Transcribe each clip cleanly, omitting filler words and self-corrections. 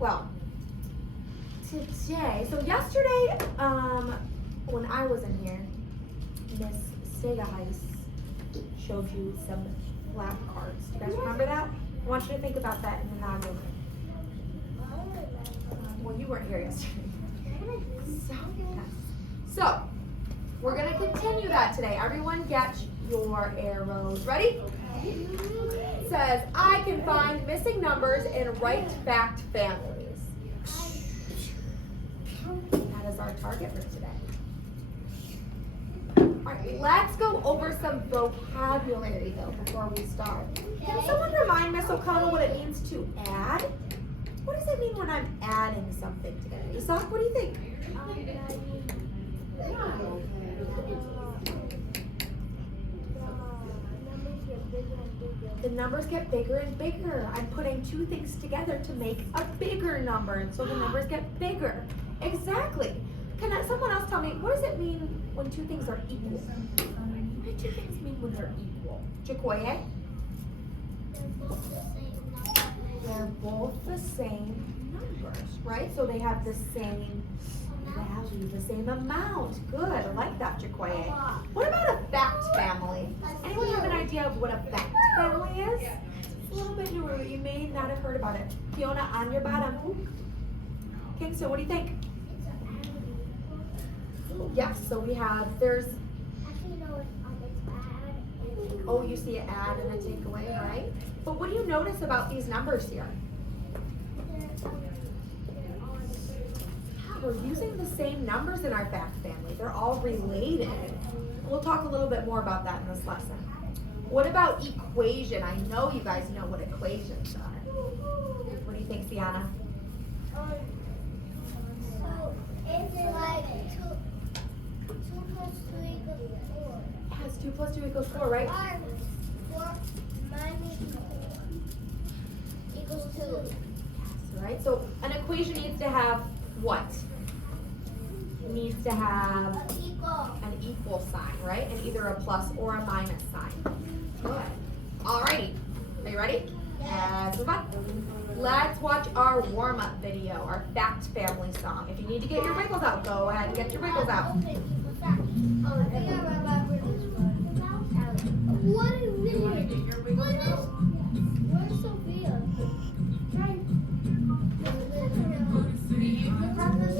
Well, today, so yesterday, when I was in here, Miss Stegaheis showed you some flashcards. Do you guys remember that? I want you to think about that in the non-movement. Well, you weren't here yesterday. So, we're going to continue that today. Everyone get your arrows. Ready? It says, I can find missing numbers in right fact families. That is our target for today. Alright, let's go over some vocabulary though before we start. Can someone remind Miss O'Connell what it means to add? What does it mean when I'm adding something together? Isak, what do you think? The numbers get bigger and bigger. I'm putting two things together to make a bigger number, and so the numbers get bigger. Exactly. Can someone else tell me, what does it mean when two things are equal? What do two things mean when they're equal? Jacoye? They're both the same numbers, right? So they have the same value, the same amount. Good, I like that, Jacoye. What about a fact family? Anyone have an idea of what a fact family is? It's a little bit newer. You may not have heard about it. Fiona, on your bottom. Okay, so what do you think? Yes, so we have, oh, you see an add and a take away, right? But what do you notice about these numbers here? We're using the same numbers in our fact family. They're all related. We'll talk a little bit more about that in this lesson. What about equation? I know you guys know what equations are. What do you think, Sienna? So is it like 2 plus 2 equals 4? Yes, 2 plus 2 equals 4, right? Or 4 minus 4 equals 2. Yes, right? So an equation needs to have what? It needs to have an equal sign, right? And either a plus or a minus sign. Good. Alrighty. Are you ready? Let's move on. Let's watch our warm-up video, our fact family song. If you need to get your wiggles out, go ahead and get your wiggles out. What is this? What is this? Where's Sophia?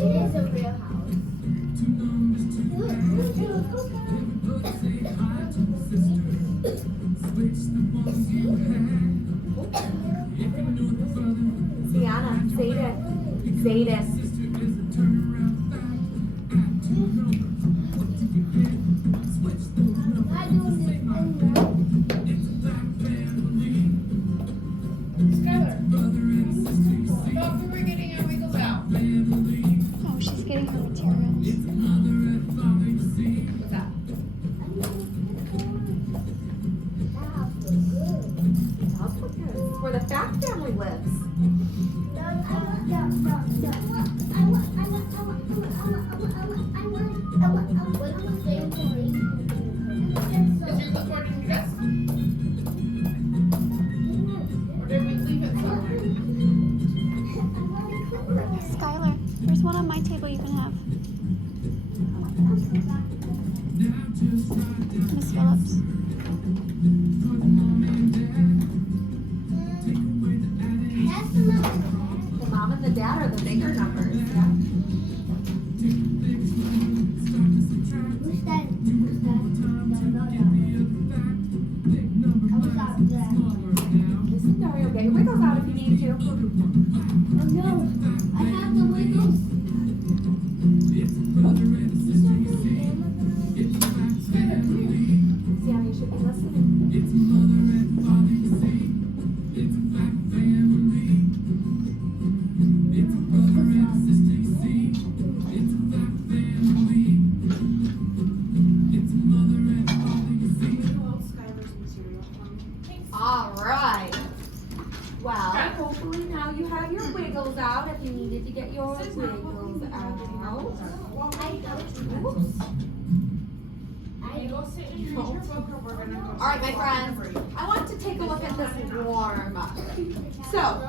It is a real house. Sienna, Zayden. Oh, she's getting her materials. What's that? It's where the fact family lives. Skylar, there's one on my table you can have. Miss Phillips. The mom and the dad are the bigger numbers. Yeah. Listen, Dario, get your wiggles out if you need to. Oh no, I have the wiggles. Sienna, you should be listening. All right. Well, hopefully now you have your wiggles out if you needed to get your wiggles out. Oops. All right, my friends, I want to take a look at this warm up. So,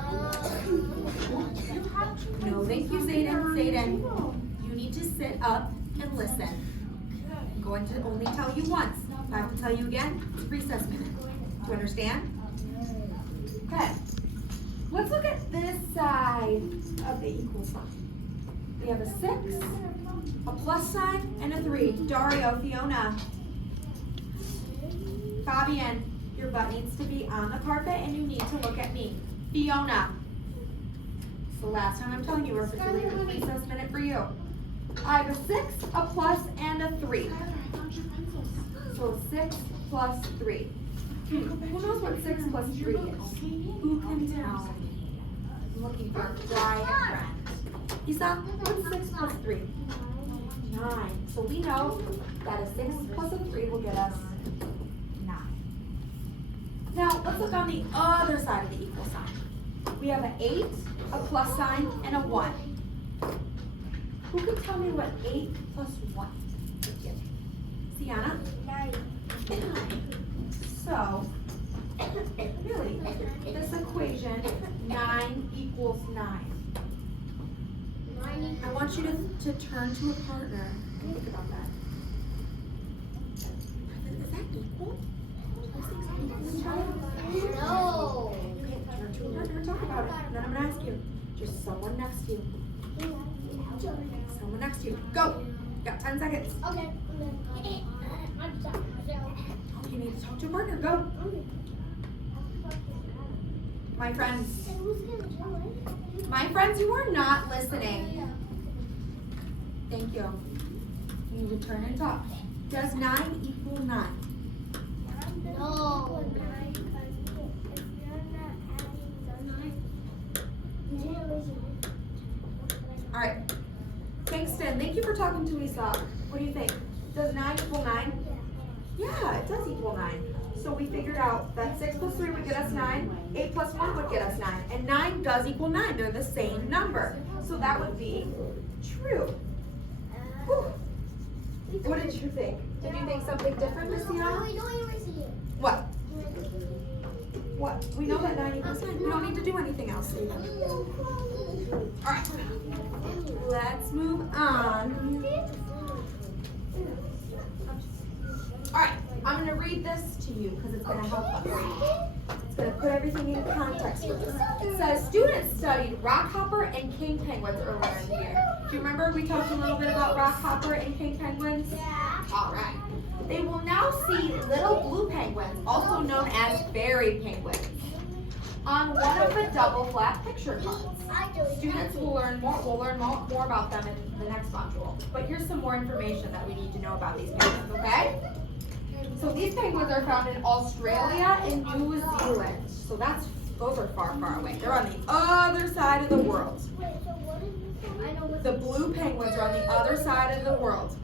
thank you, Zayden. Zayden, you need to sit up and listen. I'm going to only tell you once. If I have to tell you again, it's recess minute. Do you understand? Okay. Let's look at this side of the equal sign. We have a 6, a plus sign, and a 3. Dario, Fiona, Fabian, your butt needs to be on the carpet and you need to look at me. Fiona. It's the last time I'm telling you we're officially in the recess minute for you. I have a 6, a plus, and a 3. So 6 plus 3. Who knows what 6 plus 3 is? Who can tell me? I'm looking for a quiet friend. Isa, what's 6 plus 3? 9. So we know that a 6 plus a 3 will get us 9. Now, let's look on the other side of the equal sign. We have an 8, a plus sign, and a 1. Who can tell me what 8 plus 1 would give? Sienna? 9. 9. So, really, this equation, 9 equals 9. I want you to turn to a partner and think about that. Is that equal? No. Okay, turn to a partner and talk about it. And then I'm going to ask you. Just someone next to you. Someone next to you. Go. Got 10 seconds. Okay. You need to talk to a partner. Go. My friends, you are not listening. Thank you. You need to turn and talk. Does 9 equal 9? No. All right. Kingston, thank you for talking to me, Sock. What do you think? Does 9 equal 9? Yeah, it does equal 9. So we figured out that 6 plus 3 would get us 9, 8 plus 1 would get us 9, and 9 does equal 9. They're the same number. So that would be true. Whew. What did you think? Did you think something different, Miss Sienna? What? What? We know that 9 equals 9. We don't need to do anything else. Alright. Let's move on. Alright, I'm going to read this to you because it's going to help us. It's going to put everything in context for us. It says, students studied rockhopper and king penguins earlier in the year. Do you remember we talked a little bit about rockhopper and king penguins? Yeah. Alright. They will now see little blue penguins, also known as fairy penguins, on one of the double flat picture cards. Students will learn more about them in the next module. But here's some more information that we need to know about these penguins, okay? So these penguins are found in Australia and New Zealand. So those are far, far away. They're on the other side of the world. The blue penguins are on the other side of the world.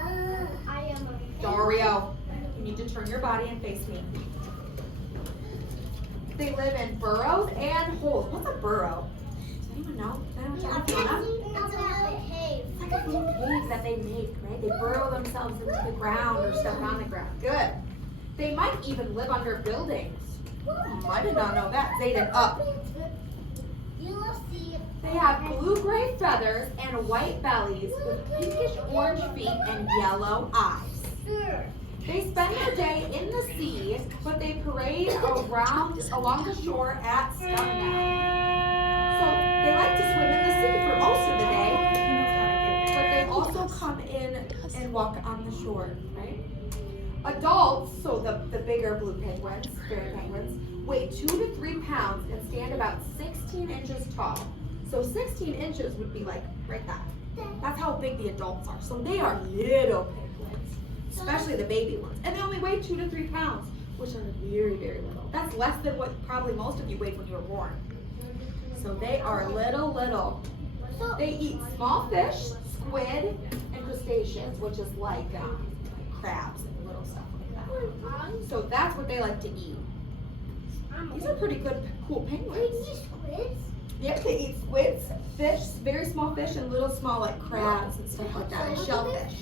Dario, you need to turn your body and face me. They live in burrows and holes. What's a burrow? Does anyone know? It's like a little cave that they make, right? They burrow themselves into the ground or stuff on the ground. Good. They might even live under buildings. I did not know that. Zayden, up. They have blue-gray feathers and white bellies with pinkish-orange feet and yellow eyes. They spend their day in the sea, but they parade along the shore at sundown. So they like to swim in the sea for most of the day, but they also come in and walk on the shore, right? Adults, so the bigger blue penguins, fairy penguins, weigh 2 to 3 pounds and stand about 16 inches tall. So 16 inches would be like right that. That's how big the adults are. So they are little penguins, especially the baby ones. And they only weigh 2 to 3 pounds, which are very, very little. That's less than what probably most of you weighed when you were born. So they are little. They eat small fish, squid, and crustaceans, which is like crabs and little stuff like that. So that's what they like to eat. These are pretty good, cool penguins. Yep, they eat squids, fish, very small fish, and little small like crabs and stuff like that, and shellfish.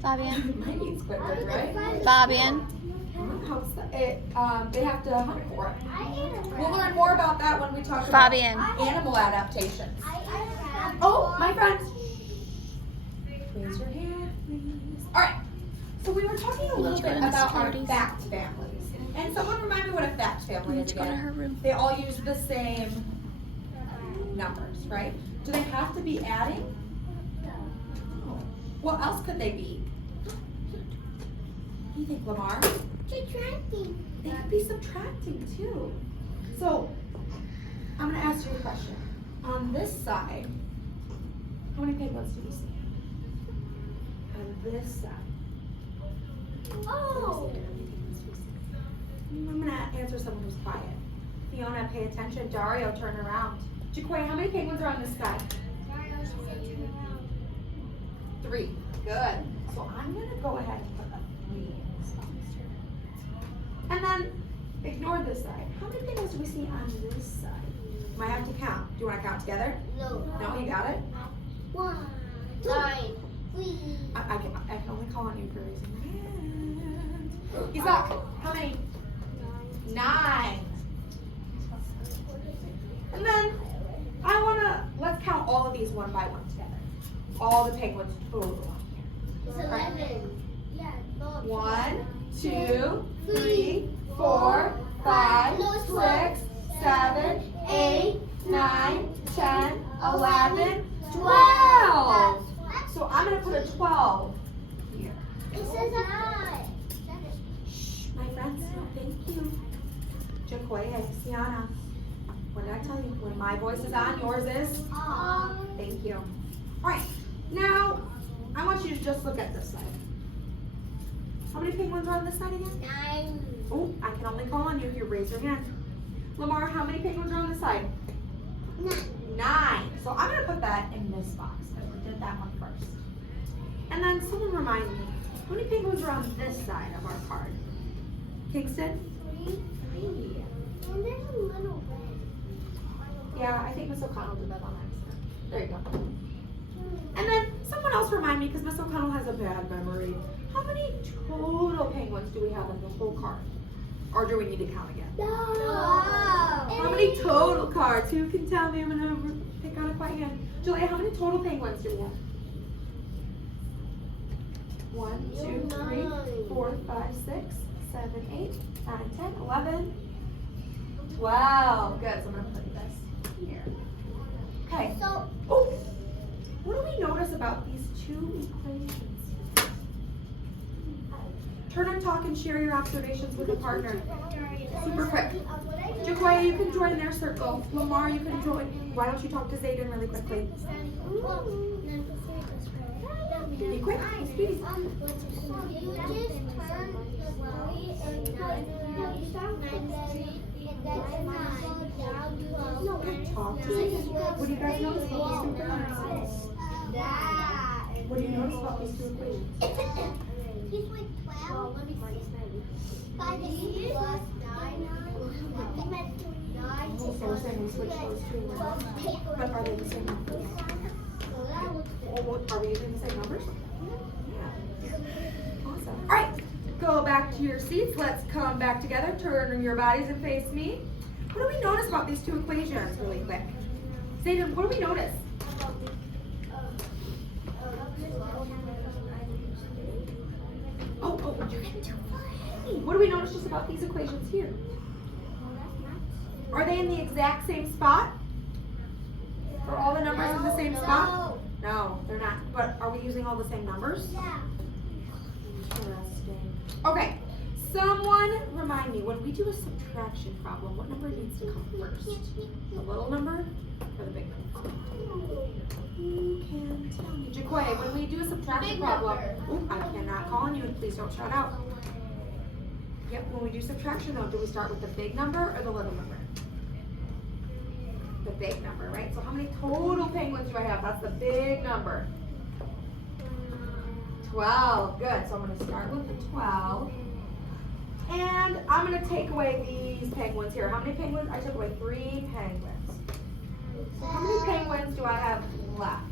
Fabian. You might eat squid, right? Fabian. They have to hunt for it. We'll learn more about that when we talk about Fabian. animal adaptations. Oh, my friends. Raise your hand, please. All right. So we were talking a little bit about our fact families. And someone remind me what a fact family is Let's go to her again. room. They all use the same numbers, right? Do they have to be adding? What else could they be? What do you think, Lamar? Subtracting. They could be subtracting too. So, I'm gonna ask you a question. On this side, how many penguins do we see? On this side. Oh. I'm gonna answer someone who's quiet. Fiona, pay attention. Dario, turn around. Jaquay, how many penguins are on this side? 3. Good. So I'm gonna go ahead and put a 3 in this box here. And then ignore this side. How many penguins do we see on this side? You might have to count. Do you want to count together? No. No, you got it? 1, 2, 3. I can only call on you for raising your hand. Isaac, how many? 9. And then let's count all of these one by one together. All the penguins total. It's 11. Yeah. 1, 2, 3, 4, 5, 6, 7, 8, 9, 10, 11, 12. So I'm gonna put a 12 here. It says 9. Shh, my friends, no, thank you. Jaquay, Sienna. What did I tell you? When my voice is on, yours is? Thank you. All right, now I want you to just look at this side. How many penguins are on this side again? 9. Oh, I can only call on you if you raise your hand. Lamar, how many penguins are on this side? 9. So I'm gonna put that in this box because we did that one first. And then someone remind me, how many penguins are on this side of our card? Kingston? 3. 3. And there's a little red. Yeah, I think Miss O'Connell did that on accident. There you go. And then someone else remind me, because Miss O'Connell has a bad memory. How many total penguins do we have in the whole card? Or do we need to count again? No. How many total cards? Who can tell me? I'm gonna pick on a quiet hand. Julia, how many total penguins do we have? 1, 2, 3, 4, 5, 6, 7, 8, 9, 10, 11, 12. Good. So I'm gonna put this here. Okay. So, Oh, what do we notice about these two equations? Turn and talk and share your observations with a partner. Super quick. Jaquay, you can join their circle. Lamar, you can join. Why don't you talk to Zayden really quickly? Be quick, speedy. Talk to Zayden. What do you guys notice about these two equations? What do you notice about these two equations? He's like 12. By the year plus 9. So we're saying we switch those two around. But are they the same numbers? Are we using the same numbers? Yeah. Awesome. All right. Go back to your seats. Let's come back together. Turn your bodies and face me. What do we notice about these two equations really quick? Zayden, what do we notice? Oh, you're getting too far ahead. What do we notice just about these equations here? Are they in the exact same spot? Are all the numbers in the same spot? No, they're not. But are we using all the same numbers? Yeah. Interesting. Okay, someone remind me, when we do a subtraction problem, what number needs to come first? The little number or the big number? Who can tell me? Jaquay, when we do a subtraction Big problem, number. I cannot call on you, and please don't shout out. Yep, when we do subtraction though, do we start with the big number or the little number? The big number, right? So how many total penguins do I have? That's the big number. 12. Good. So I'm going to start with the 12. And I'm going to take away these penguins here. How many penguins? I took away 3 penguins. So how many penguins do I have left?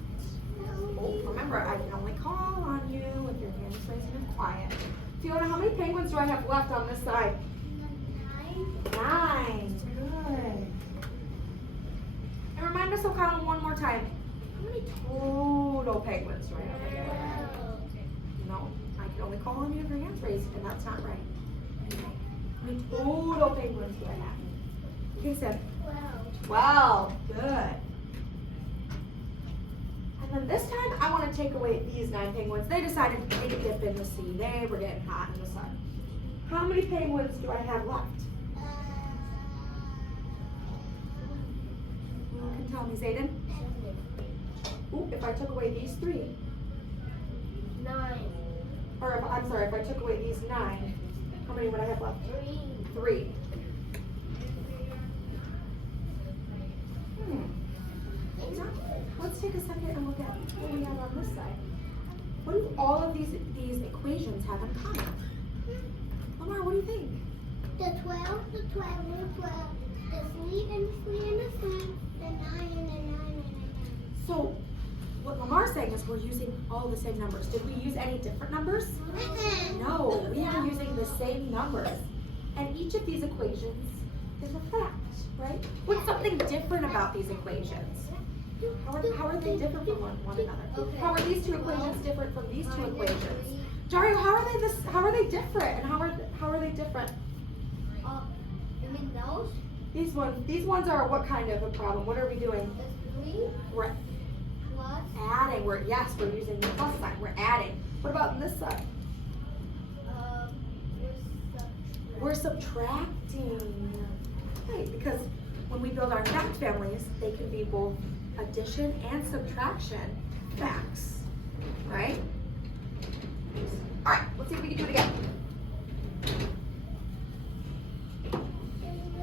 Oh, remember, I can only call on you if your hand is raised and quiet. Fiona, how many penguins do I have left on this side? 9. Good. And remind Miss O'Connell one more time. How many total penguins do I have again? No, I can only call on you if your hand's raised, and that's not right. How many total penguins do I have? Okay, Sam. 12. Good. And then this time, I want to take away these 9 penguins. They decided to take a dip in the sea. They were getting hot in the sun. How many penguins do I have left? You can tell me, Zayden. Ooh, if I took away these 3, 9. or if, I'm sorry, if I took away these 9, how many would I have left? 3. Let's take a second and look at what we have on this side. What do all of these equations have in common? Lamar, what do you think? The 12, the 12, the 12, the 3 and the 3 and the 3, the 9 and the 9 and the 9. So, what Lamar's saying is we're using all the same numbers. Did we use any different numbers? No, we are using the same numbers. And each of these equations is a fact, right? What's something different about these equations? How are they different from one another? Okay. How are these 2 equations different from these 2 equations? Dario, how are they different? And how are they different? You mean those? These ones are what kind of a problem? What are we doing? The 3 We're plus adding. We're using the plus sign. We're adding. What about on this side? We're subtracting. Right, because when we build our fact families, they can be both addition and subtraction facts, right? All right, let's see if we can do it again.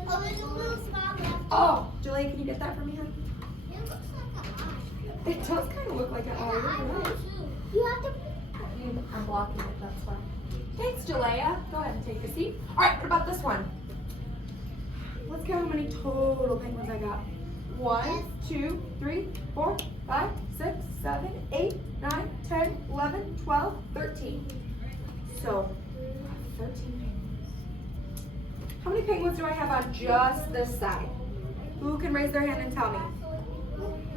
Oh, there's a little spot left. Oh, Julia, can you get that for me, honey? It looks like an eye. It does kind of look like an eye. An eyeball You're right. too. You have to. I'm blocking it, that's why. Thanks, Jalea. Go ahead and take a seat. All right, what about this one? Let's count how many total penguins I got. 1, 2, 3, 4, 5, 6, 7, 8, 9, 10, 11, 12, 13. So, 13 penguins. How many penguins do I have on just this side? Who can raise their hand and tell me?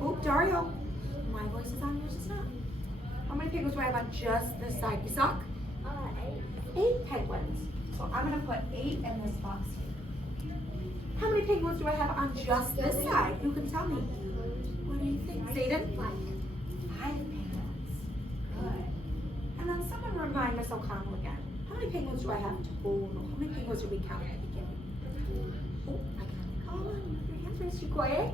Oh, Dario. My voice is on, yours is not. How many penguins do I have on just this side? Isak? 8 penguins. So I'm going to put 8 in this box here. How many penguins do I have on just this side? Who can tell me? What do you think? Zayden? 5 penguins. Good. And then someone remind Miss O'Connell again. How many penguins do I have total? How many penguins did we count at the beginning? Oh, I can call on you. Your hands raised. Chikoye?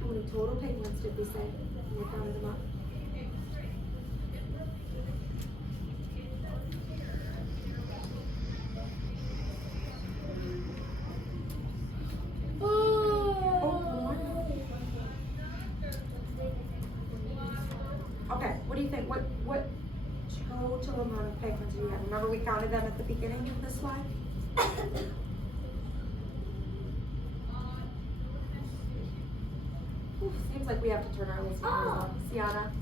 How many total penguins did we say when we counted them up? Okay, what do you think? What total amount of penguins do you have? Remember we counted them at the beginning of this slide? Ooh, seems like we have to turn our listeners on. Sienna?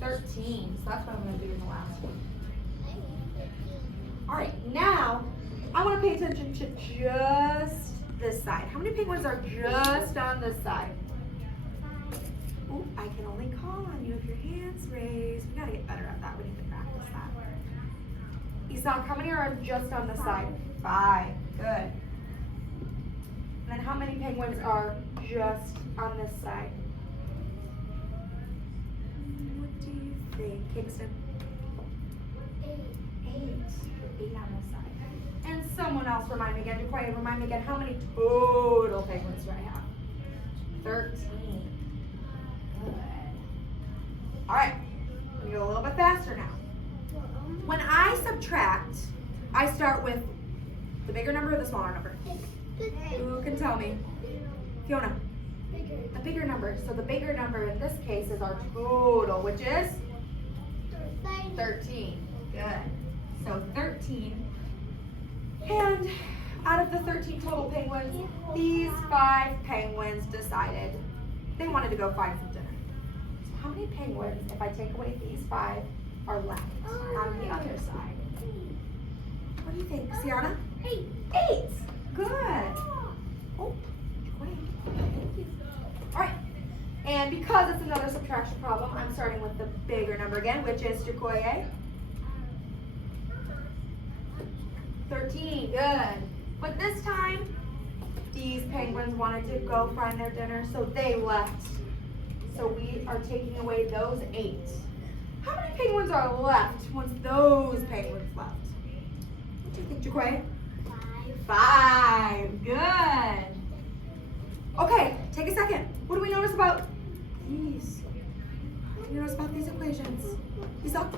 13. So that's what I'm going to do in the last one. All right, now I want to pay attention to just this side. How many penguins are just on this side? Oh, I can only call on you if your hand's raised. We gotta get better at that. We need to practice that. Isak, how many are just on this side? 5. Good. And then how many penguins are just on this side? What do you think, Kingston? 8 on this side. And someone else remind me again. Duquay, remind me again. How many total penguins do I have? 13. All right, I'm gonna go a little bit faster now. When I subtract, I start with the bigger number or the smaller number? Who can tell me? Fiona. The bigger number. So the bigger number in this case is our total, which is 13. Good. So 13. And out of the 13 total penguins, these 5 penguins decided they wanted to go find some dinner. How many penguins, if I take away these 5, are left on the other side? What do you think, Sienna? 8. Good. Oh, wait. Thank you. All right, And because it's another subtraction problem, I'm starting with the bigger number again, which is Jacoye. 13, good. But this time, these penguins wanted to go find their dinner, so they left. So we are taking away those 8. How many penguins are left once those penguins left? What do you think, Jacoye? 5, good. Okay, take a second. What do we notice about these? What do you notice about these equations? Lisa?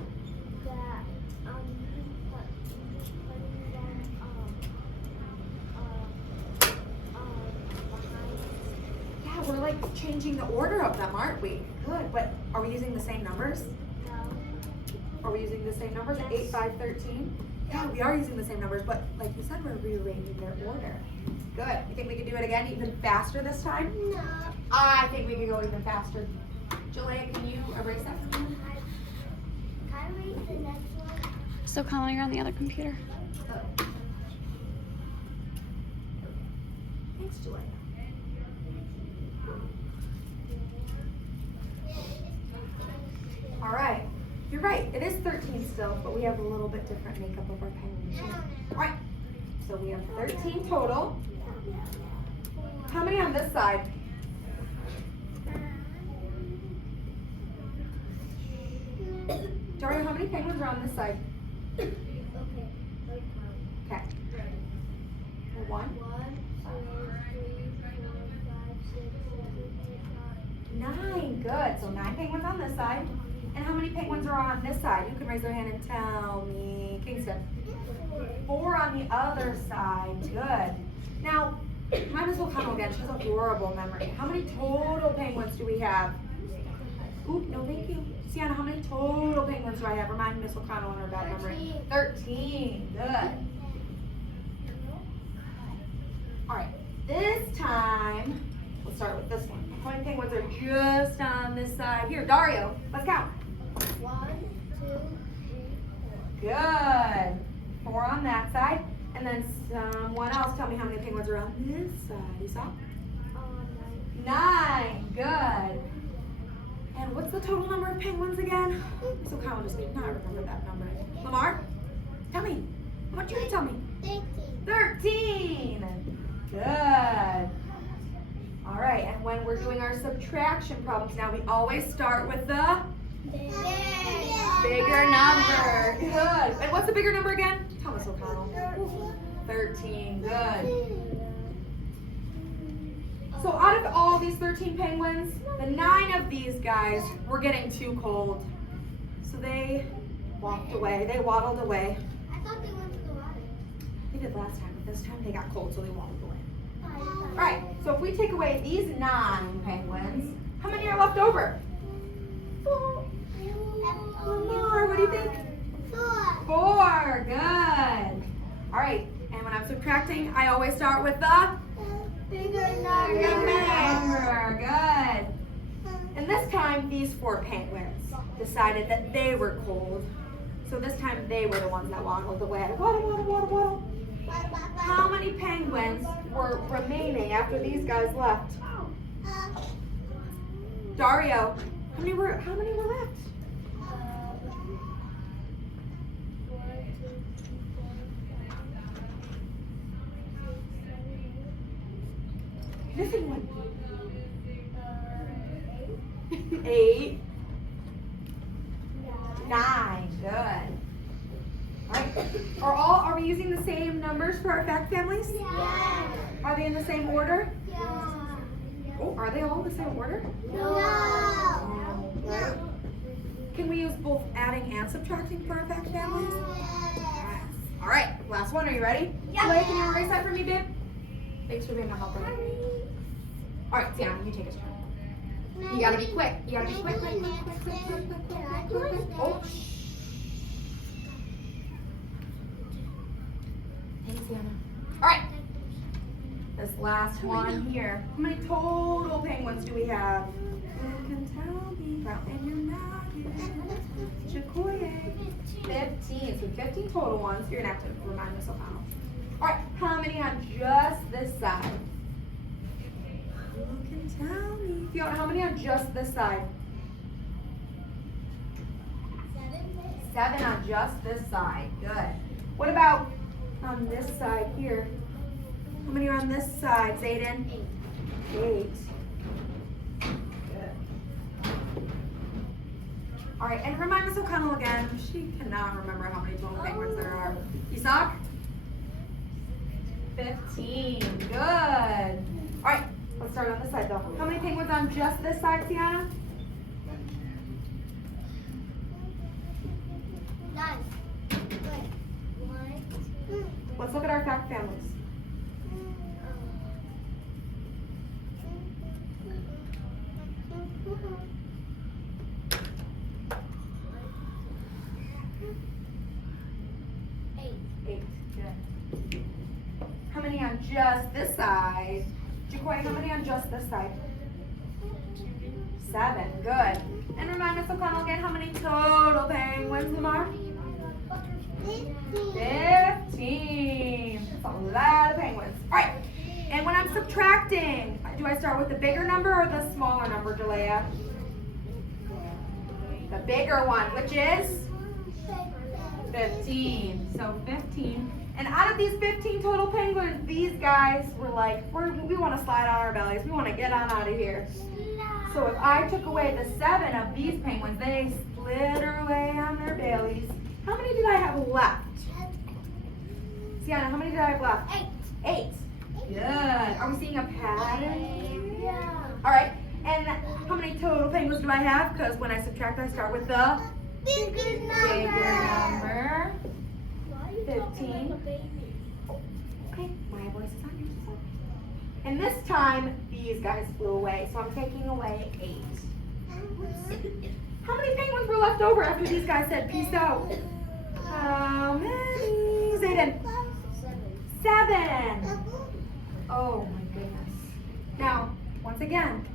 Yeah, we're like changing the order of them, aren't we? Good, but are we using the same numbers? Are we using the same numbers? 8, 5, 13? Yeah, we are using the same numbers, but like you said, we're rearranging their order. Good. You think we can do it again even faster this time? No. I think we can go even faster. Julia, can you erase that for me? Can I read the next one? Still calling her on the other computer. Oh. Thanks, Julia. All right. You're right. It is 13 still, but we have a little bit different makeup of our penguins. All right. So we have 13 total. How many on this side? Dario, how many penguins are on this side? Okay. Okay. 1, 9. Good. So 9 penguins on this side. And how many penguins are on this side? You can raise your hand and tell me. Kingston. 4 on the other side. Good. Now, my Miss O'Connell again. She has a horrible memory. How many total penguins do we have? Oop, no thank you. Sienna, how many total penguins do I have? Remind Miss O'Connell on her bad memory. 13. Good. All right. This time, let's start with this one. How many penguins are just on this side? Here, Dario, let's count. 1, 2, 3, 4. Good. 4 on that side. And then someone else tell me how many penguins are on this side. You saw? 9. Good. And what's the total number of penguins again? So Kyle just did not remember that number. Lamar, tell me. I want you to tell me. 13. Good. All right, and when we're doing our subtraction problems now, we always start with the bigger number. Good. And what's the bigger number again? Thomas O'Connell. 13. Good. So out of all these 13 penguins, the 9 of these guys were getting too cold. So they walked away. They waddled away. I thought they went to the water. They did last time, but this time they got cold, so they waddled away. All right, so if we take away these 9 penguins, how many are left over? 4. Lamar, what do you think? 4. Good. All right, and when I'm subtracting, I always start with the Bigger number. Good. And this time, these 4 penguins decided that they were cold. So this time, they were the ones that waddled away. Waddle, waddle, waddle, waddle. How many penguins were remaining after these guys left? Dario, how many were left? Missing one. 8. 9. Good. All right. Are we using the same numbers for our fact families? Yeah. Are they in the same order? Yeah. Oh, are they all in the same order? No. Right. Can we use both adding and subtracting for our fact families? Yes. All right. Last one. Are you ready? Yeah. Blake, can you erase that for me, babe? Thanks for being my helper. All right, Sienna, you take a turn. You gotta be quick. You gotta be quick. Oh, shh. Thanks, Sienna. All right. This last one here. How many total penguins do we have? You can tell me about and you're not here. Jacoye. 15. So 15 total ones. You're gonna have to remind us of how. All right. How many on just this side? You can tell me. Fiona, how many on just this side? 7 on just this side. Good. What about on this side here? How many are on this side, Zayden? 8. Good. All right, and remind Miss O'Connell again. She cannot remember how many total penguins there are. Isak? 15. Good. All right, let's start on this side though. How many penguins on just this side, Tiana? 9. Let's look at our fact families. Eight. Good. How many on just this side? Jacoy, how many on just this side? 7. Good. And remind Miss O'Connell again how many total penguins there are? 15. That's a lot of penguins. All right. And when I'm subtracting, do I start with the bigger number or the smaller number, Jalea? The bigger one, which is 15. So 15. And out of these 15 total penguins, these guys were like, we want to slide on our bellies. We want to get on out of here. So if I took away the 7 of these penguins, they slither away on their bellies. How many did I have left? Sienna, how many did I have left? 8. Good. Are we seeing a pattern? Yeah. All right. And how many total penguins do I have? Because when I subtract, I start with the Bigger number. 15. Okay, my voice is on yours. And this time, these guys flew away, so I'm taking away 8. How many penguins were left over after these guys said peace out? How many? Zayden. 7. Oh my goodness. Now, once again,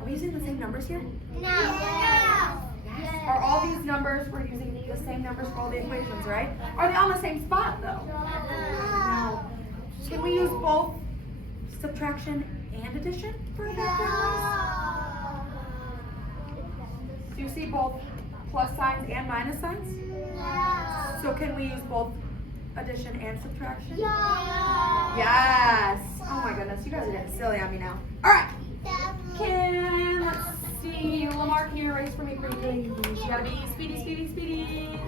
are we using the same numbers here? No. Are all these numbers, we're using the same numbers for all the equations, right? Are they on the same spot though? No. Can we use both subtraction and addition for that? Do you see both plus signs and minus signs? So can we use both addition and subtraction? Yes. Oh my goodness, you guys are getting silly on me now. All right. Let's see, Lamar, can you erase for me, please? You gotta be speedy, speedy, speedy.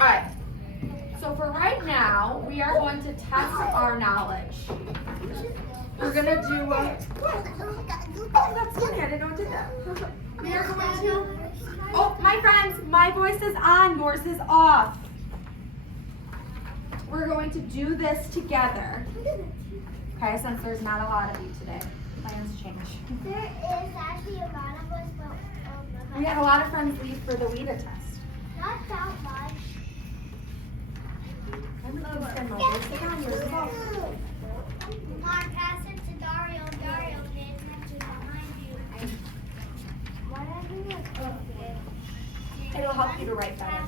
All right. So for right now, we are going to test our knowledge. We're gonna do. Oh, that's funny. I didn't know it did that. We are going to. Oh, my friends, my voice is on. Yours is off. We're going to do this together. Okay, since there's not a lot of you today. Plans change. There is actually a lot of us, but We had a lot of friends leave for the WIDA test. not that much. Everything's been my voice is on. Yours is off. Mom, pass it to Dario. Dario, pay attention behind you. It'll help you to write better.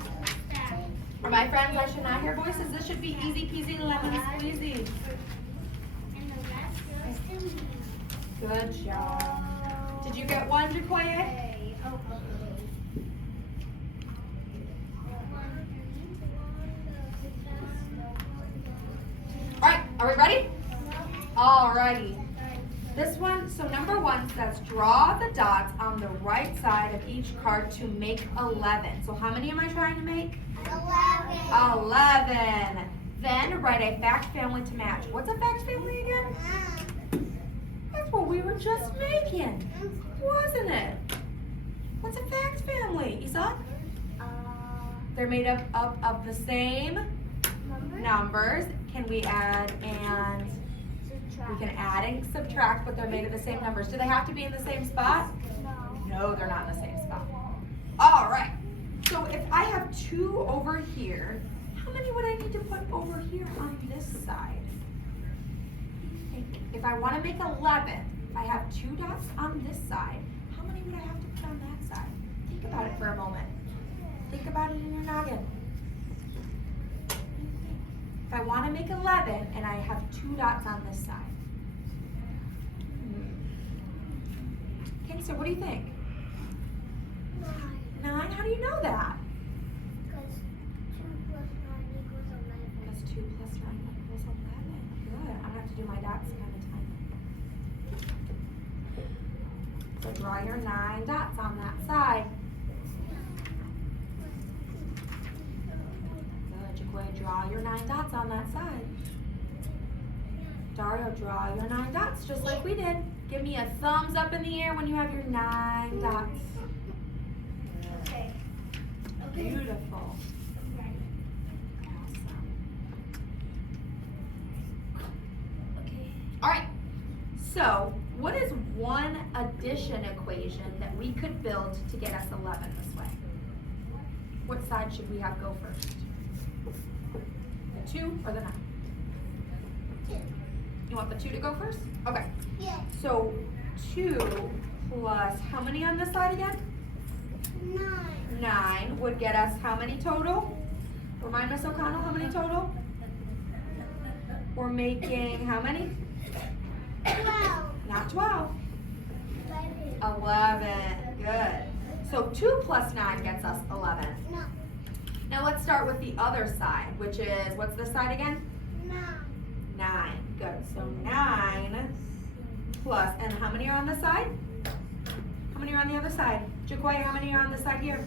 For my friends, I should not hear voices. This should be easy peasy lemon squeezy. And the rest goes to me. Good job. Did you get one, Jacoye? All right, are we ready? Alrighty. This one, so number 1 says draw the dots on the right side of each card to make 11. So how many am I trying to make? 11. Then write a fact family to match. What's a fact family again? That's what we were just making, wasn't it? What's a fact family, Isak? They're made up of the same numbers. Can we add and we can add and subtract, but they're made of the same numbers. Do they have to be in the same spot? No, they're not in the same spot. All right. So if I have 2 over here, how many would I need to put over here on this side? If I want to make 11, I have 2 dots on this side. How many would I have to put on that side? Think about it for a moment. Think about it in your noggin. If I want to make 11 and I have 2 dots on this side. answer. What do you think? 9. 9? How do you know that? Because 2 plus 9 equals 11. Because 2 plus 9 equals 11. Good. I'm going to have to do my dots kind of time. So draw your 9 dots on that side. Good. Jaquay, draw your 9 dots on that side. Dario, draw your 9 dots just like we did. Give me a thumbs up in the air when you have your 9 dots. Okay. Beautiful. Awesome. All right. So, what is one addition equation that we could build to get us 11 this way? What side should we have go first? The 2 or the 9? 2. You want the 2 to go first? Okay. Yes. So 2 plus how many on this side again? 9. 9 would get us how many total? Remind Miss O'Connell how many total? We're making how many? 12. Not 12. 11. 11. Good. So 2 plus 9 gets us 11. No. Now let's start with the other side, which is, what's this side again? 9. 9. Good. So 9 plus, and how many are on this side? How many are on the other side? Jaquay, how many are on this side here?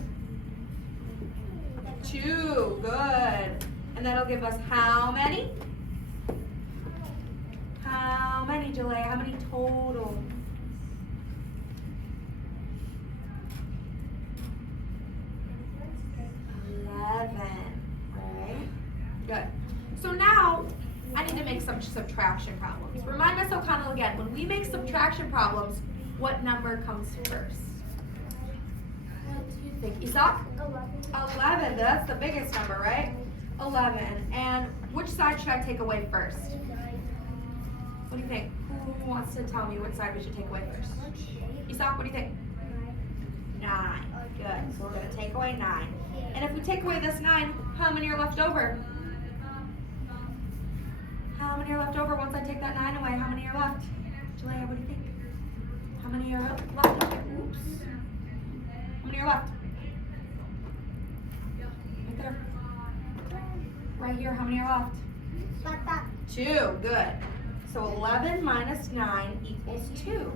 2. Good. And that'll give us how many? How many, Jalea? How many total? 11. Right? Good. So now, I need to make some subtraction problems. Remind Miss O'Connell again, when we make subtraction problems, what number comes first? What do you think? Isaac? 11. That's the biggest number, right? 11. And which side should I take away first? What do you think? Who wants to tell me which side we should take away first? Isaac, what do you think? 9. Good. So we're going to take away 9. And if we take away this 9, how many are left over? How many are left over once I take that 9 away? How many are left? Jalea, what do you think? How many are left? Oops. How many are left? Right there. Right here, how many are left? 2. Good. So 11 minus 9 equals 2.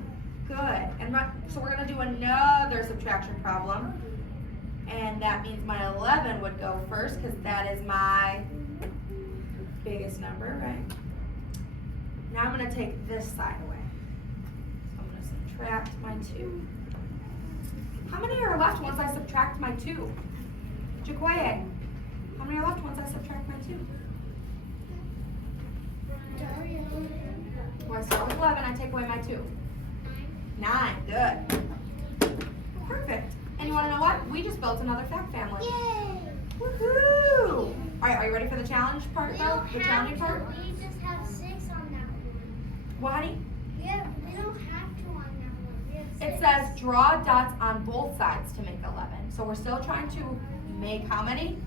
Good. And so we're going to do another subtraction problem. And that means my 11 would go first because that is my biggest number, right? Now I'm going to take this side away. So I'm going to subtract my 2. How many are left once I subtract my 2? Jaquay, how many are left once I subtract my 2? Well, I start with 11, I take away my 2. 9, good. Perfect. And you want to know what? We just built another fact family. Yay! Woohoo! All right, are you ready for the challenge part though? The challenging part? We just have 6 on that one. What, honey? Yeah, we don't have to on that one. We have 6. It says draw dots on both sides to make 11. So we're still trying to make how many?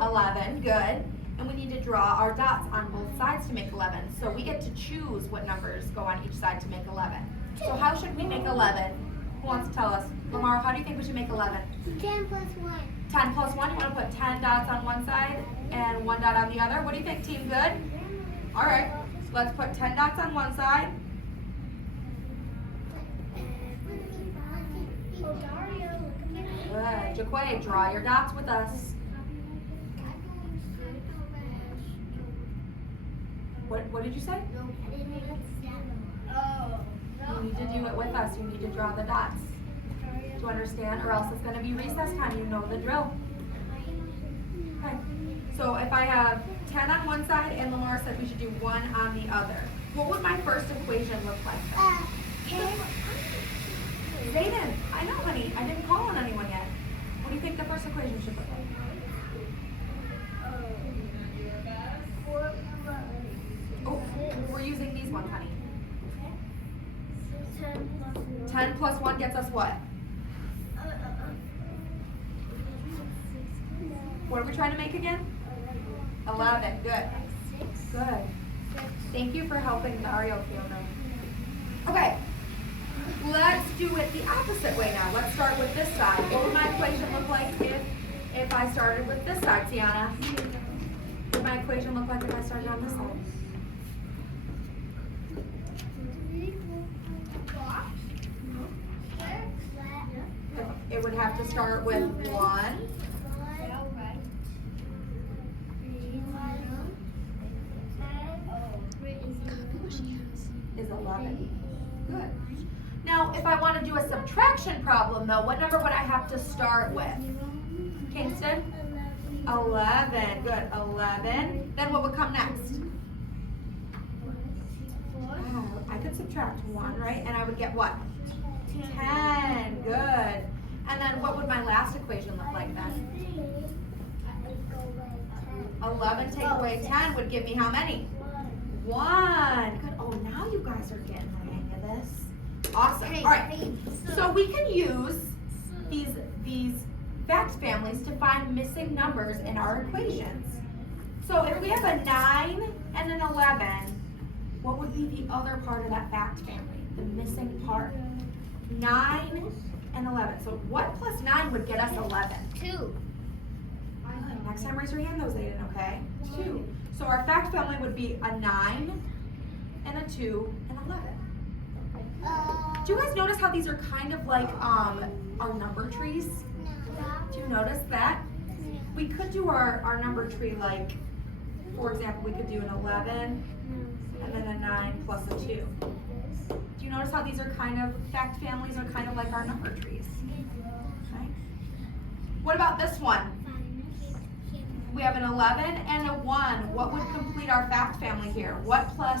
11, good. And we need to draw our dots on both sides to make 11. So we get to choose what numbers go on each side to make 11. So how should we make 11? Who wants to tell us? Lamar, how do you think we should make 11? 10 plus 1. 10 plus 1, you want to put 10 dots on one side and 1 dot on the other. What do you think, team? Good? All right, so let's put 10 dots on one side. Oh, Dario, look at me. Good. Jaquay, draw your dots with us. What did you say? Oh. You need to do it with us. You need to draw the dots. Do you understand? Or else it's going to be recess time. You know the drill. Okay. So if I have 10 on one side and Lamar said we should do 1 on the other, what would my first equation look like? Zayden, I know, honey. I didn't call on anyone yet. What do you think the first equation should look like? 4 plus. Oh, we're using these ones, honey. 10 plus 1. 10 plus 1 gets us what? What are we trying to make again? 11. Good. Good. Thank you for helping Mario feel good. Okay. Let's do it the opposite way now. Let's start with this side. What would my equation look like if I started with this side, Tiana? What would my equation look like if I started on this side? It would have to start with 1. Copy what she has. Is 11. Good. Now, if I want to do a subtraction problem, though, what number would I have to start with? Kingston? 11. Good. 11. Then what would come next? I could subtract 1, right? And I would get what? 10. Good. And then what would my last equation look like then? 11 take away 10 would give me how many? 1. Good. Oh, now you guys are getting the hang of this. Awesome. All right. So we can use these fact families to find missing numbers in our equations. So if we have a 9 and an 11, what would be the other part of that fact family? The missing part. 9 and 11. So what plus 9 would get us 11? 2. Next time raise your hand though, Zayden, okay? 2. So our fact family would be a 9 and a 2 and 11. Do you guys notice how these are kind of like our number trees? Do you notice that? We could do our number tree like, for example, we could do an 11 and then a 9 plus a 2. Do you notice how these are kind of, fact families are kind of like our number trees? Okay. What about this one? We have an 11 and a 1. What would complete our fact family here? What plus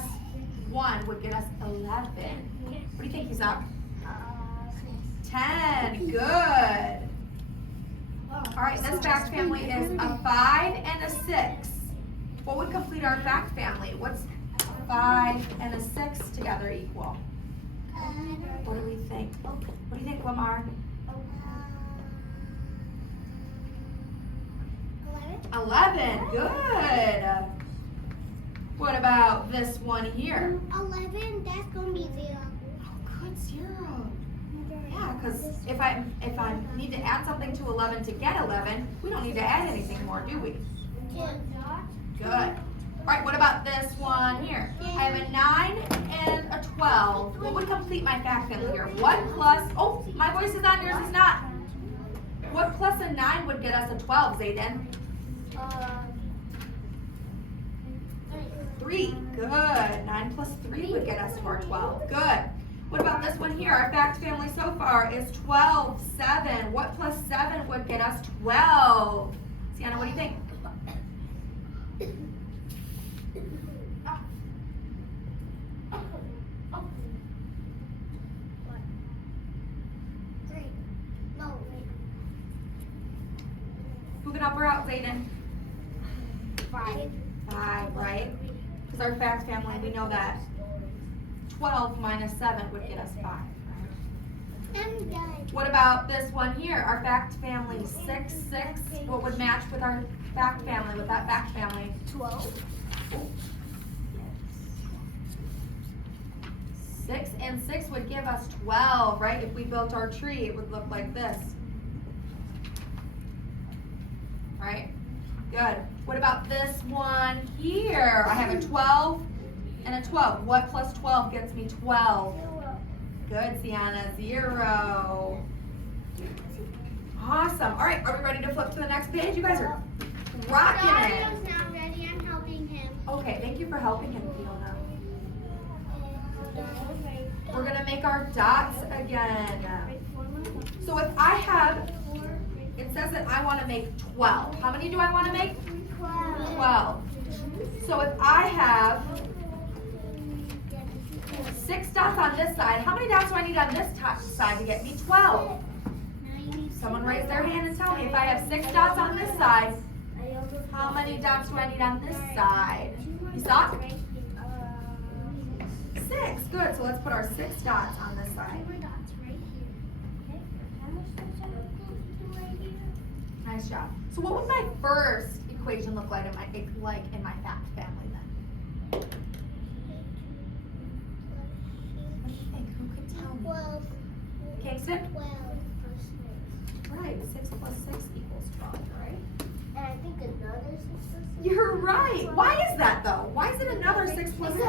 1 would get us 11? What do you think he's up? 10. Good. All right, this fact family is a 5 and a 6. What would complete our fact family? What's 5 and a 6 together equal? What do we think? What do you think, Lamar? 11. Good. What about this one here? 11, that's gonna be 0. Oh, good, 0. Yeah, because if I need to add something to 11 to get 11, we don't need to add anything more, do we? Good. All right, what about this one here? I have a 9 and a 12. What would complete my fact family here? What plus, oh, my voice is on, yours is not. What plus a 9 would get us a 12, Zayden? 3. Good. 9 plus 3 would get us to our 12. Good. What about this one here? Our fact family so far is 12, 7. What plus 7 would get us 12? Sienna, what do you think? Who can help her out, Zayden? 5. 5, right? Because our fact family, we know that 12 minus 7 would get us 5. Right? I'm done. What about this one here? Our fact family, 6, 6. What would match with our fact family, with that fact family? 12. 6 and 6 would give us 12, right? If we built our tree, it would look like this. Right? Good. What about this one here? I have a 12 and a 12. What plus 12 gets me 12? Good, Sienna. 0. Awesome. All right, are we ready to flip to the next page? You guys are rocking it. Dario's not ready. I'm helping him. Okay, thank you for helping him, Fiona. We're going to make our dots again. So if I have, it says that I want to make 12. How many do I want to make? 12. So if I have 6 dots on this side, how many dots do I need on this side to get me 12? Someone raise their hand and tell me. If I have 6 dots on this side, how many dots do I need on this side? You saw? 6. Good. So let's put our 6 dots on this side. Nice job. So what would my first equation look like in my fact family then? What do you think? Who could tell me? 12. Kingston? 12. Right, 6 plus 6 equals 12, right? And I think another 6 plus 6. You're right. Why is that though? Why is it another 6 plus 6?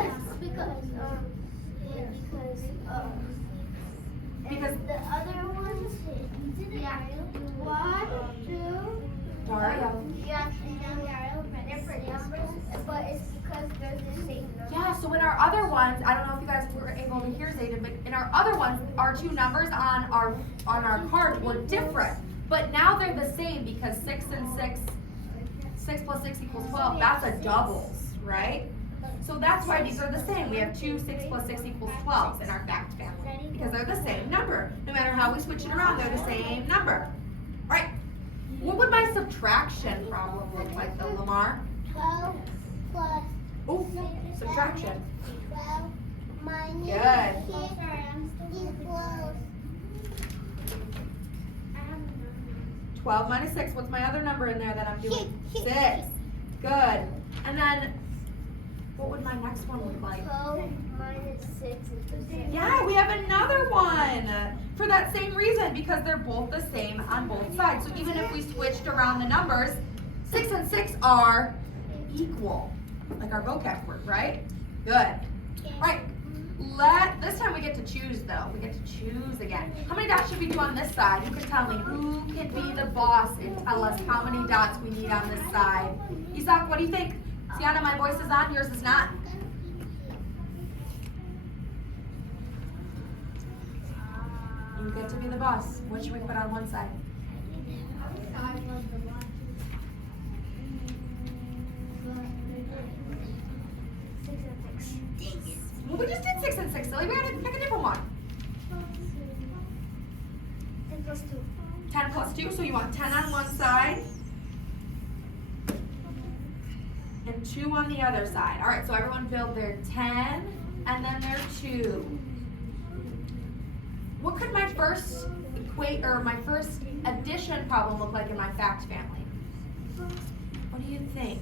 Because the other ones, yeah, 1, 2. Dario. Yeah, different numbers, but it's because they're the same number. Yeah, so in our other ones, I don't know if you guys were able to hear Zayden, but in our other ones, our two numbers on our card were different. But now they're the same because 6 and 6 plus 6 equals 12. That's a doubles, right? So that's why these are the same. We have 2 6 plus 6 equals 12 in our fact family because they're the same number. No matter how we switch it around, they're the same number. All right. What would my subtraction problem look like though, Lamar? 12 plus Oh, subtraction. 12 minus Good. 6 equals 12 minus 6. What's my other number in there that I'm doing? 6. 6. Good. And then, what would my next one look like? 12 minus 6 is the same. Yeah, we have another one. For that same reason, because they're both the same on both sides. So even if we switched around the numbers, 6 and 6 are equal. Like our vocab word, right? Good. Right. This time we get to choose though. We get to choose again. How many dots should we do on this side? You can tell me who can be the boss and tell us how many dots we need on this side. Isaac, what do you think? Sienna, my voice is on, yours is not. You get to be the boss. What should we put on one side? Well, we just did 6 and 6, silly. We gotta pick a different one. 10 plus 2. 10 plus 2, so you want 10 on one side and 2 on the other side. All right, so everyone build their 10 and then their 2. What could my first addition problem look like in my fact family? What do you think?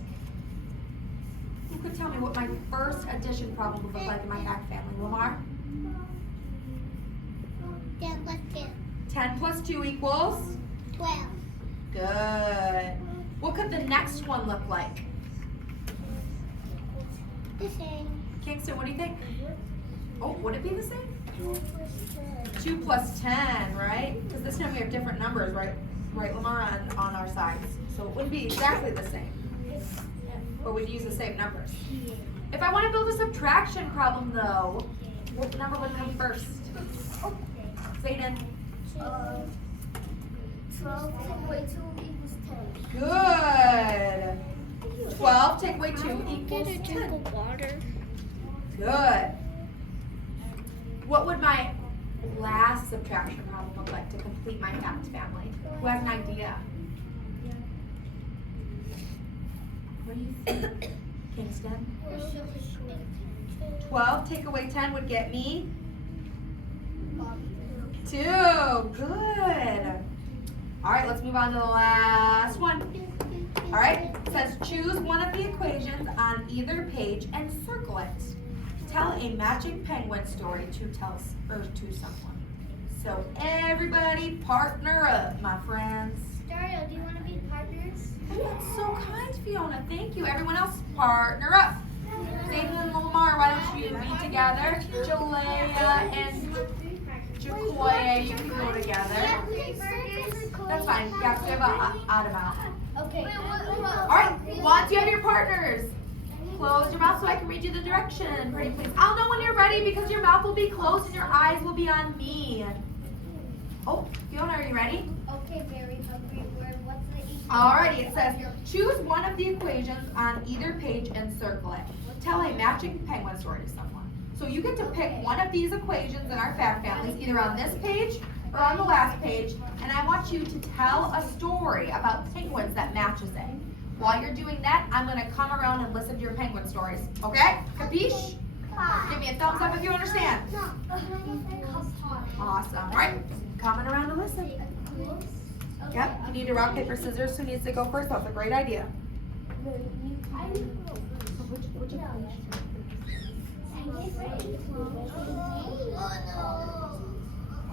Who could tell me what my first addition problem would look like in my fact family? Lamar? 10 plus 2. 10 plus 2 equals? 12. Good. What could the next one look like? The same. Kingston, what do you think? Oh, would it be the same? 2 plus 10. 2 plus 10, right? Because this time we have different numbers, right? Right, Lamar, on our sides. So it wouldn't be exactly the same. But we'd use the same numbers. If I want to build a subtraction problem, though, what number would come first? Zayden. 12 take away 2 equals 10. Good. 12 take away 2 equals 10. Water. Good. What would my last subtraction problem look like to complete my fact family? Who has an idea? What do you think, Kingston? 12 take away 10 would get me 2. Good. All right, let's move on to the last one. All right, it says choose one of the equations on either page and circle it. Tell a matching penguin story to someone. So everybody partner up, my friends. Dario, do you want to be partners? Oh, that's so kind, Fiona. Thank you. Everyone else, partner up. Zayden and Lamar, why don't you be together? Jalea and Jacoya, you can go together. That's fine. Yeah, 'cause we have an odd amount. Okay. All right, once you have your partners, close your mouth so I can read you the direction. Pretty please. I'll know when you're ready because your mouth will be closed and your eyes will be on me. Oh, Fiona, are you ready? Okay, very hungry word. What's the equal? Alrighty, it says, choose one of the equations on either page and circle it. Tell a matching penguin story to someone. So you get to pick one of these equations in our fact families, either on this page or on the last page, and I want you to tell a story about penguins that matches it. While you're doing that, I'm gonna come around and listen to your penguin stories, okay? Capiche? Give me a thumbs up if you understand. Awesome, alright, coming around to listen. Yep, you need a rock, paper, scissors. Who needs to go first? That's a great idea.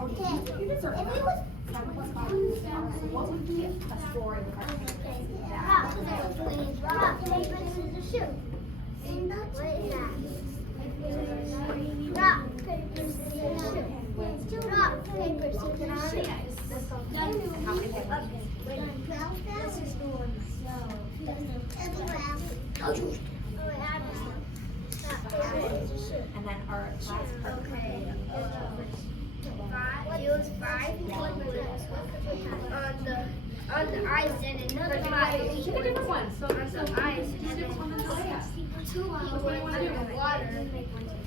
Okay. You deserve If that. it was 7 plus 5 is 4. So what would be a story with our penguins? rock, paper, scissors, shoot. What is that? Rock, paper, scissors, shoot. Rock, paper, scissors, shoot. How many penguins? And then our last part. It was 5 on the ice and another 5 Pick a different one. So, on the ice and then 2 people in the water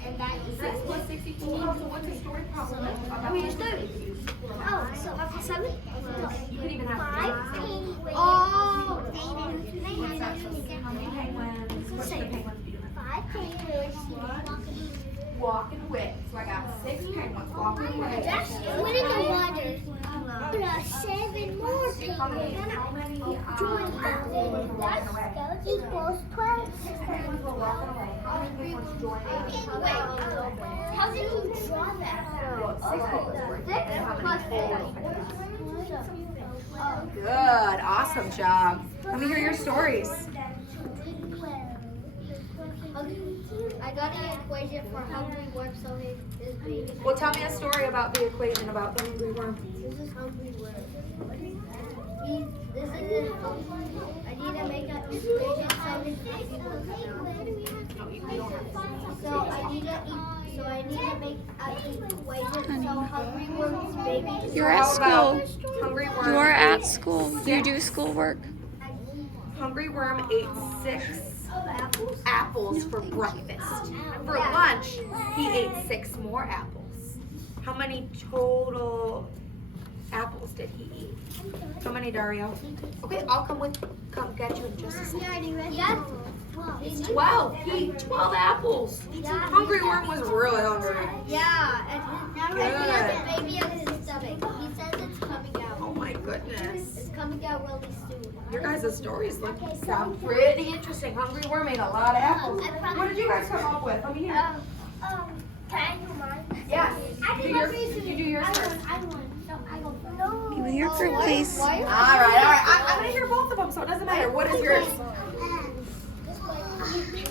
and that is 6 plus 6 equals 12. So what's the story problem about Where's the Oh, so after 7? You could even have 5 three. penguins. Oh, What's that? How many penguins? What's the penguins do? 5 penguins Walking away. So I got 6 penguins walking away. What in the water? There are 7 more penguins. How many Join that equals 12. penguins were walking away? How many penguins joined in? Wait, how did you draw that? So 6 penguins were. And how many total penguins? Oh. Good. Awesome job. Let me hear your stories. I got an equation for hungry worm, so it is baby. Well, tell me a story about the equation about the hungry worm. This is hungry worm. This is I need to make an equation so his baby will come out. So I need to make an equation so hungry worm's baby. You're How at school. about hungry worm? You are at school. You do schoolwork. Hungry worm ate 6 apples for breakfast. And for lunch, he ate 6 more apples. How many total apples did he eat? How many, Dario? Okay, I'll come get you in just a second. Yeah. 12. He ate 12 apples. Hungry worm was really hungry. Yeah, and now he Good. has a baby on his stomach. He says it's coming out. Oh my goodness. It's coming out really soon. Your guys' stories sound pretty interesting. Hungry worm ate a lot of apples. What did you guys come up with? Let me hear. Can I do mine? Yeah. I Do did your- my face. you do yours first. I won. So I go first. No. Give me your fruit, please. All right. I'm gonna hear both of them, so it doesn't matter. What is yours?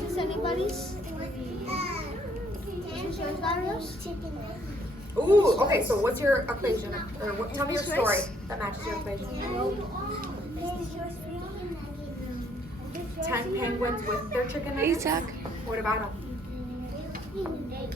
Is anybody's? Is yours, Darius? Ooh, okay. So what's your equation? Or tell me your story that matches your equation. 10 penguins with their chicken Hey, nuggets. Zach. What about them?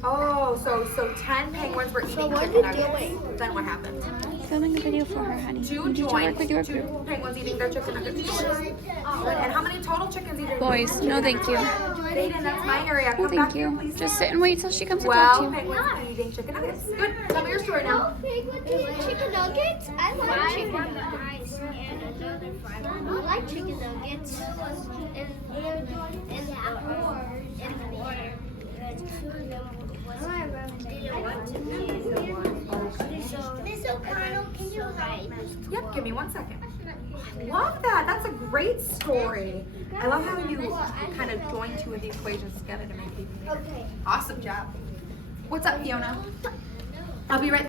Oh, so 10 penguins were eating So what chicken are you nuggets. doing? Then what happened? Filming a video for her, honey. 2 You need to work joined. with your 2 group. penguins eating their chicken nuggets. And how many total chickens did you eat? Boys, no thank you. Aiden, that's my area. No Come thank back here, you. please. Just sit and wait till she comes to talk to 12 you. penguins eating chicken nuggets. Good. Tell me your story now. Chicken nuggets? I like chicken nuggets. And another 5. I like chicken nuggets. And water. Miss O'Connell, can you help me? Yep, give me 1 second. Love that. That's a great story. I love how you kind of join 2 of the equations together to make it. Okay. Awesome job. What's up, Fiona? I'll be right